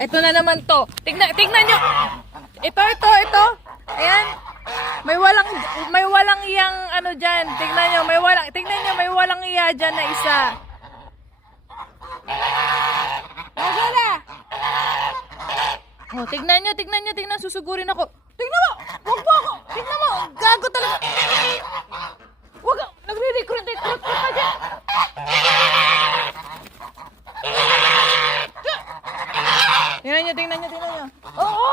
Ito na naman to. Tingnan nyo. Ito. Ayan. May walang iyang ano dyan. Tingnan nyo, may walang iya dyan na isa. Nasaan na? Oh, tingnan nyo, susugurin ako. Tingnan mo! Huwag po ako! Tingnan mo! Gago talaga! Huwag! Nagre-recruit ka dyan! Tingnan nyo! Oo!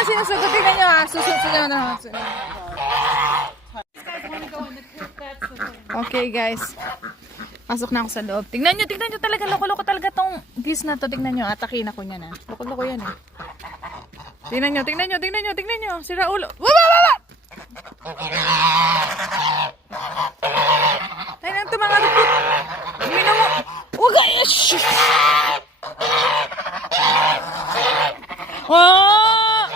Sinusugot, tingnan nyo ha. Susunod na. Okay guys. Pasok na ako sa loob. Tingnan nyo talaga. Loko-loko talaga tong beast na to. Tingnan nyo. Atakin ako niyan ha. Loko-loko yan eh. Tingnan nyo. Sira ulo. Waba! Tingnan ito mga rupot. Uminom mo. Huwag ka. Oh!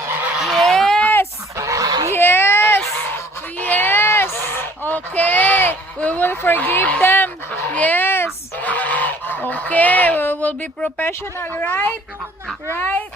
Yes! Okay. We will forgive them. Yes. Okay. We will be professional, right? Right?